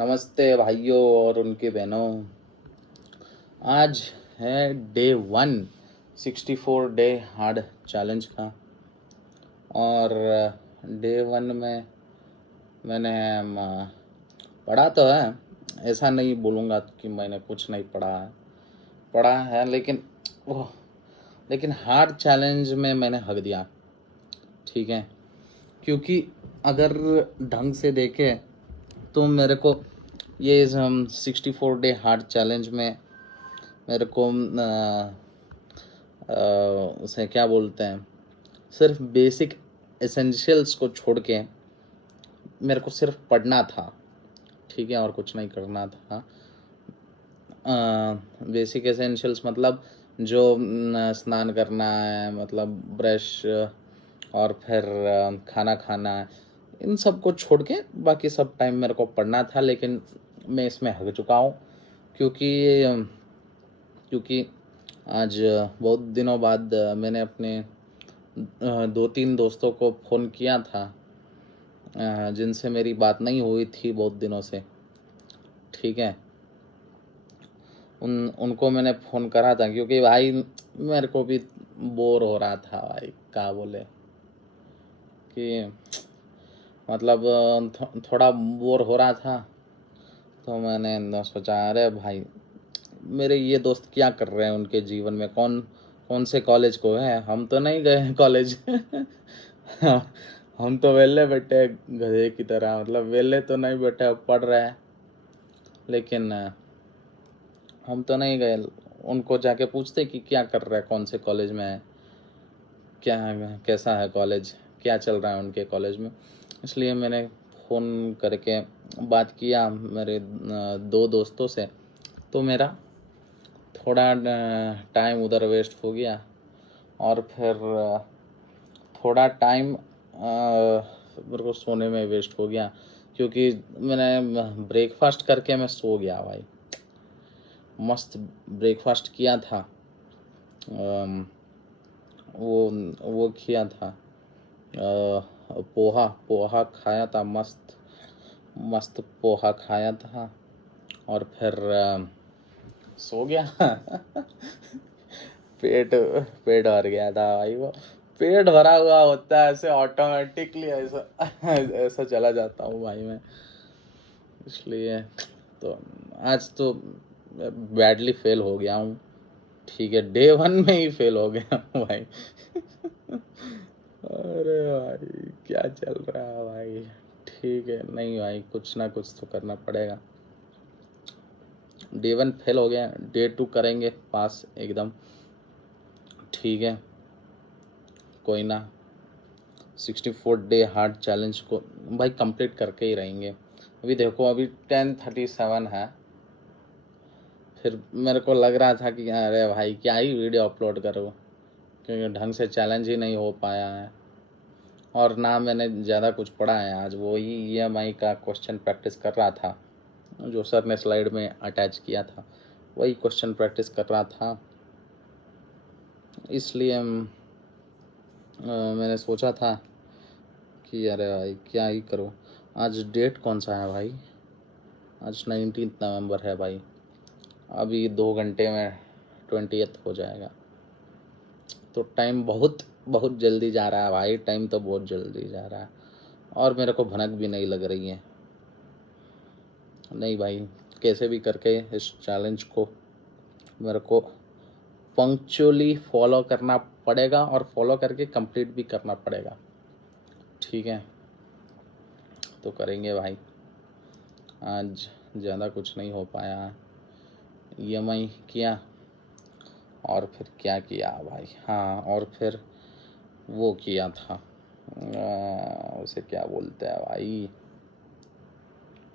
नमस्ते भाइयों और उनके बहनों। आज है डे 164 डे हार्ड चैलेंज का। और डे 1 में मैंने पढ़ा तो है, ऐसा नहीं बोलूँगा कि मैंने कुछ नहीं पढ़ा है लेकिन हार्ड चैलेंज में मैंने हक दिया। ठीक है, क्योंकि अगर ढंग से देखें तो मेरे को ये 64 डे हार्ड चैलेंज में मेरे को उसे क्या बोलते हैं, सिर्फ बेसिक एसेंशियल्स को छोड़ के मेरे को सिर्फ पढ़ना था। ठीक है, और कुछ नहीं करना था। बेसिक एसेंशियल्स मतलब जो स्नान करना है, मतलब ब्रश, और फिर खाना खाना है, इन सब को छोड़ के बाकी सब टाइम मेरे को पढ़ना था। लेकिन मैं इसमें हक चुका हूँ क्योंकि आज बहुत दिनों बाद मैंने अपने 2-3 दोस्तों को फ़ोन किया था जिनसे मेरी बात नहीं हुई थी बहुत दिनों से। ठीक है, उनको मैंने फ़ोन करा था क्योंकि भाई मेरे को भी बोर हो रहा था भाई, क्या बोले कि मतलब थोड़ा बोर हो रहा था। तो मैंने सोचा अरे भाई मेरे ये दोस्त क्या कर रहे हैं उनके जीवन में, कौन से कॉलेज को है, हम तो नहीं गए हैं कॉलेज। हम तो वेले बैठे गधे की तरह, मतलब वेले तो नहीं बैठे, पढ़ रहे हैं, लेकिन हम तो नहीं गए। उनको जाके पूछते कि क्या कर रहे हैं, कौन से कॉलेज में है, क्या कैसा है कॉलेज, क्या चल रहा है उनके कॉलेज में। इसलिए मैंने फ़ोन करके बात किया मेरे 2 दोस्तों से। तो मेरा थोड़ा टाइम उधर वेस्ट हो गया, और फिर थोड़ा टाइम मेरे को सोने में वेस्ट हो गया, क्योंकि मैंने ब्रेकफास्ट करके मैं सो गया भाई। मस्त ब्रेकफास्ट किया था, वो किया था, पोहा पोहा खाया था, मस्त मस्त पोहा खाया था, और फिर सो गया। पेट पेट भर गया था भाई। वो पेट भरा हुआ होता है ऐसे ऑटोमेटिकली, ऐसा चला जाता हूँ भाई मैं। इसलिए तो आज तो बैडली फेल हो गया हूँ। ठीक है, डे 1 में ही फेल हो गया हूँ भाई। अरे भाई क्या चल रहा है भाई। ठीक है, नहीं भाई कुछ ना कुछ तो करना पड़ेगा। डे 1 फेल हो गया, डे 2 करेंगे पास एकदम। ठीक है, कोई ना, 64 डे हार्ड चैलेंज को भाई कंप्लीट करके ही रहेंगे। अभी देखो, अभी 10:37 है। फिर मेरे को लग रहा था कि अरे भाई क्या ही वीडियो अपलोड करूँ, क्योंकि ढंग से चैलेंज ही नहीं हो पाया है, और ना मैंने ज़्यादा कुछ पढ़ा है। आज वही EMI का क्वेश्चन प्रैक्टिस कर रहा था, जो सर ने स्लाइड में अटैच किया था, वही क्वेश्चन प्रैक्टिस कर रहा था। इसलिए मैंने सोचा था कि अरे भाई क्या ही करो। आज डेट कौन सा है भाई, आज 19 नवंबर है भाई। अभी 2 घंटे में 20th हो जाएगा। तो टाइम बहुत बहुत जल्दी जा रहा है भाई, टाइम तो बहुत जल्दी जा रहा है, और मेरे को भनक भी नहीं लग रही है। नहीं भाई, कैसे भी करके इस चैलेंज को मेरे को पंक्चुअली फॉलो करना पड़ेगा, और फॉलो करके कंप्लीट भी करना पड़ेगा। ठीक है, तो करेंगे भाई। आज ज़्यादा कुछ नहीं हो पाया, EMI किया, और फिर क्या किया भाई, हाँ, और फिर वो किया था, उसे क्या बोलते हैं भाई,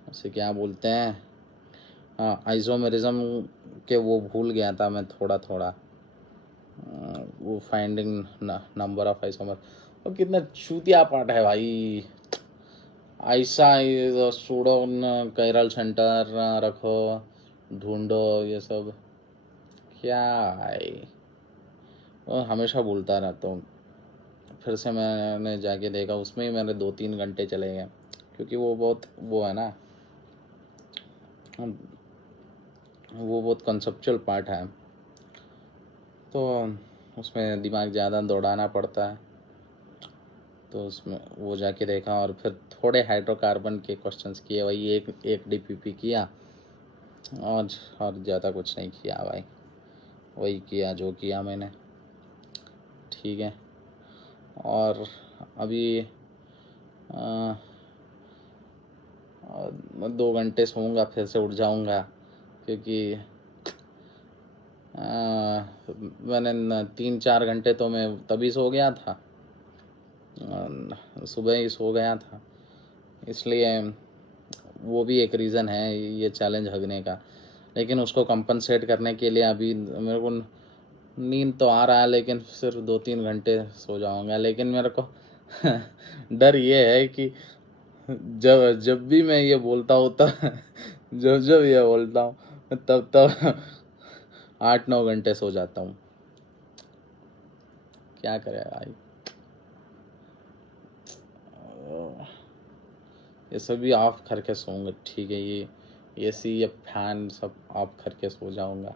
उसे क्या बोलते हैं, हाँ, आइसोमेरिज्म के वो भूल गया था मैं थोड़ा थोड़ा। वो फाइंडिंग नंबर ऑफ आइसोमर, वो कितना चूतिया पार्ट है भाई। ऐसा सूडो कैरल सेंटर रखो, ढूंढो, ये सब क्या है, वो हमेशा भूलता रहता हूँ। फिर से मैंने जाके देखा, उसमें ही मेरे 2-3 घंटे चले गए, क्योंकि वो बहुत वो है ना, वो बहुत कंसेप्चुअल पार्ट है, तो उसमें दिमाग ज़्यादा दौड़ाना पड़ता है। तो उसमें वो जाके देखा और फिर थोड़े हाइड्रोकार्बन के क्वेश्चंस किए, वही एक डीपीपी किया और ज़्यादा कुछ नहीं किया भाई, वही किया जो किया मैंने। ठीक है, और अभी 2 घंटे सोऊंगा, फिर से उठ जाऊंगा, क्योंकि मैंने 3-4 घंटे तो मैं तभी सो गया था, सुबह ही सो गया था, इसलिए वो भी एक रीज़न है ये चैलेंज हगने का। लेकिन उसको कंपनसेट करने के लिए अभी मेरे को नींद तो आ रहा है, लेकिन सिर्फ 2-3 घंटे सो जाऊंगा। लेकिन मेरे को डर ये है कि जब भी मैं ये बोलता हूँ तब जब ये बोलता हूँ तब 8-9 घंटे सो जाता हूँ। क्या करे भाई, ये सभी ऑफ करके सोऊंगा। ठीक है, ये एसी ये फैन सब ऑफ करके सो जाऊंगा।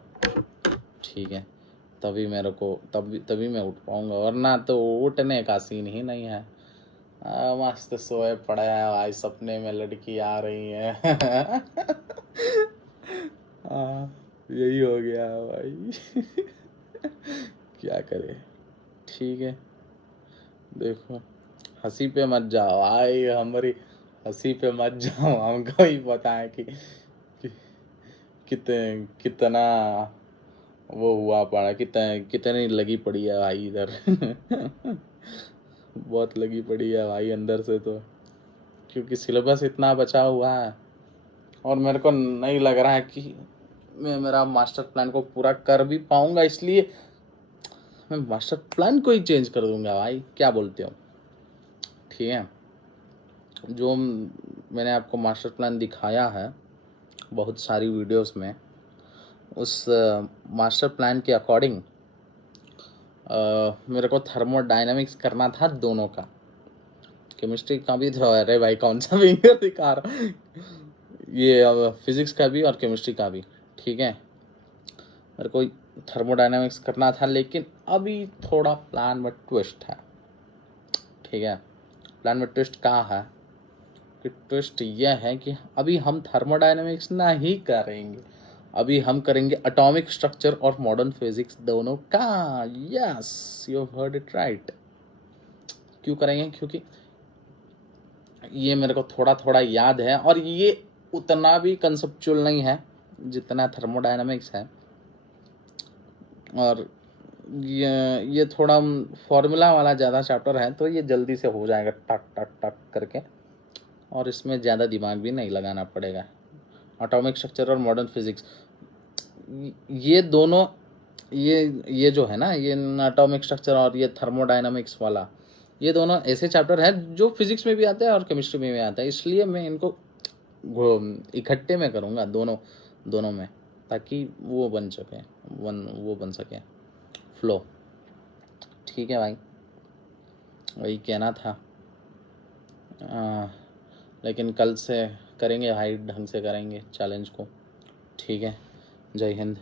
ठीक है, तभी मेरे को तभी मैं उठ पाऊंगा, वरना तो उठने का सीन ही नहीं है। मस्त सोए पड़े हैं भाई, सपने में लड़की आ रही है। यही हो गया है भाई। क्या करे। ठीक है, देखो हंसी पे मत जाओ भाई, हमारी हंसी पे मत जाओ। हमको ही पता है कि कितना वो हुआ पड़ा, कितनी लगी पड़ी है भाई इधर। बहुत लगी पड़ी है भाई अंदर से तो, क्योंकि सिलेबस इतना बचा हुआ है और मेरे को नहीं लग रहा है कि मैं मेरा मास्टर प्लान को पूरा कर भी पाऊंगा, इसलिए मैं मास्टर प्लान को ही चेंज कर दूंगा भाई। क्या बोलते हो? ठीक है, जो मैंने आपको मास्टर प्लान दिखाया है बहुत सारी वीडियोस में, उस मास्टर प्लान के अकॉर्डिंग मेरे को थर्मोडायनामिक्स करना था दोनों का, केमिस्ट्री का भी था। अरे भाई कौन सा फिंगर दिखा रहा, ये फिजिक्स का भी और केमिस्ट्री का भी। ठीक है, मेरे को थर्मोडायनामिक्स करना था, लेकिन अभी थोड़ा प्लान में ट्विस्ट है। ठीक है, प्लान में ट्विस्ट कहाँ है कि ट्विस्ट यह है कि अभी हम थर्मोडायनामिक्स नहीं करेंगे, अभी हम करेंगे एटॉमिक स्ट्रक्चर और मॉडर्न फिजिक्स दोनों का। Yes, you heard it right. क्यों करेंगे? क्योंकि ये मेरे को थोड़ा थोड़ा याद है, और ये उतना भी कंसेप्चुअल नहीं है जितना थर्मोडायनामिक्स है, और ये थोड़ा फॉर्मूला वाला ज़्यादा चैप्टर है, तो ये जल्दी से हो जाएगा टक टक टक करके, और इसमें ज़्यादा दिमाग भी नहीं लगाना पड़ेगा। एटॉमिक स्ट्रक्चर और मॉडर्न फिजिक्स, ये दोनों, ये जो है ना, ये एटॉमिक स्ट्रक्चर और ये थर्मोडायनामिक्स वाला, ये दोनों ऐसे चैप्टर हैं जो फिजिक्स में भी आते हैं और केमिस्ट्री में भी आता है, इसलिए मैं इनको इकट्ठे में करूँगा दोनों में, ताकि वो बन सके फ्लो। ठीक है भाई, वही कहना था। लेकिन कल से करेंगे भाई, ढंग से करेंगे चैलेंज को। ठीक है, जय हिंद।